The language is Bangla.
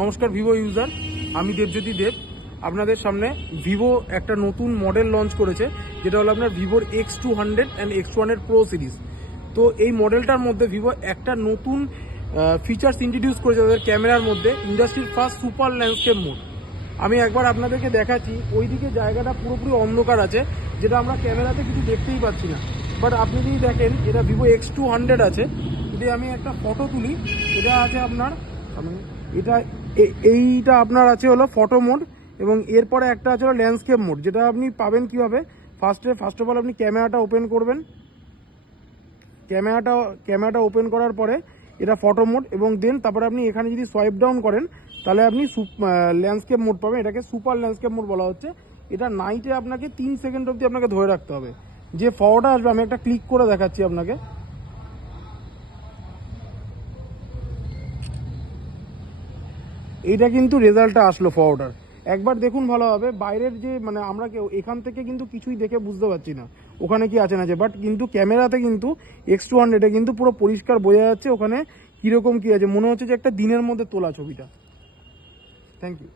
নমস্কার ভিভো ইউজার, আমি দেবজ্যোতি দেব। আপনাদের সামনে ভিভো একটা নতুন মডেল লঞ্চ করেছে, যেটা হলো আপনার ভিভোর X200 and X200 pro series. তো এই মডেলটার মধ্যে ভিভো একটা নতুন ফিচার্স ইন্ট্রোডিউস করেছে তাদের ক্যামেরার মধ্যে, ইন্ডাস্ট্রির ফার্স্ট সুপার ল্যান্ডস্কেপ মোড। আমি একবার আপনাদেরকে দেখাচ্ছি, ওইদিকে জায়গাটা পুরোপুরি অন্ধকার আছে, যেটা আমরা ক্যামেরাতে কিছু দেখতেই পাচ্ছি না। বাট আপনি যদি দেখেন, এটা ভিভো X200 আছে। যদি আমি একটা ফটো তুলি, এটা আছে আপনার এটা এইটা আপনার আছে হলো ফটো মোড, এবং এরপরে একটা আছে হলো ল্যান্ডস্কেপ মোড। যেটা আপনি পাবেন কিভাবে, ফার্স্ট অফ অল আপনি ক্যামেরাটা ওপেন করবেন। ক্যামেরাটা ওপেন করার পরে এটা ফটো মোড, এবং দেন তারপরে আপনি এখানে যদি সোয়াইপ ডাউন করেন, তাহলে আপনি ল্যান্ডস্কেপ মোড পাবেন। এটাকে সুপার ল্যান্ডস্কেপ মোড বলা হচ্ছে। এটা নাইটে আপনাকে 3 সেকেন্ড অবধি আপনাকে ধরে রাখতে হবে। যে ফটোটা আসবে, আমি একটা ক্লিক করে দেখাচ্ছি আপনাকে। এইটা কিন্তু রেজাল্টটা আসলো ফটোটার। একবার দেখুন ভালোভাবে, বাইরের যে আমরা এখান থেকে কিন্তু কিছুই দেখে বুঝতে পারছি না ওখানে কি আছে না আছে, বাট কিন্তু ক্যামেরাতে কিন্তু X200 কিন্তু পুরো পরিষ্কার বোঝা যাচ্ছে ওখানে কিরকম কি আছে। মনে হচ্ছে যে একটা দিনের মধ্যে তোলা ছবিটা। Thank you.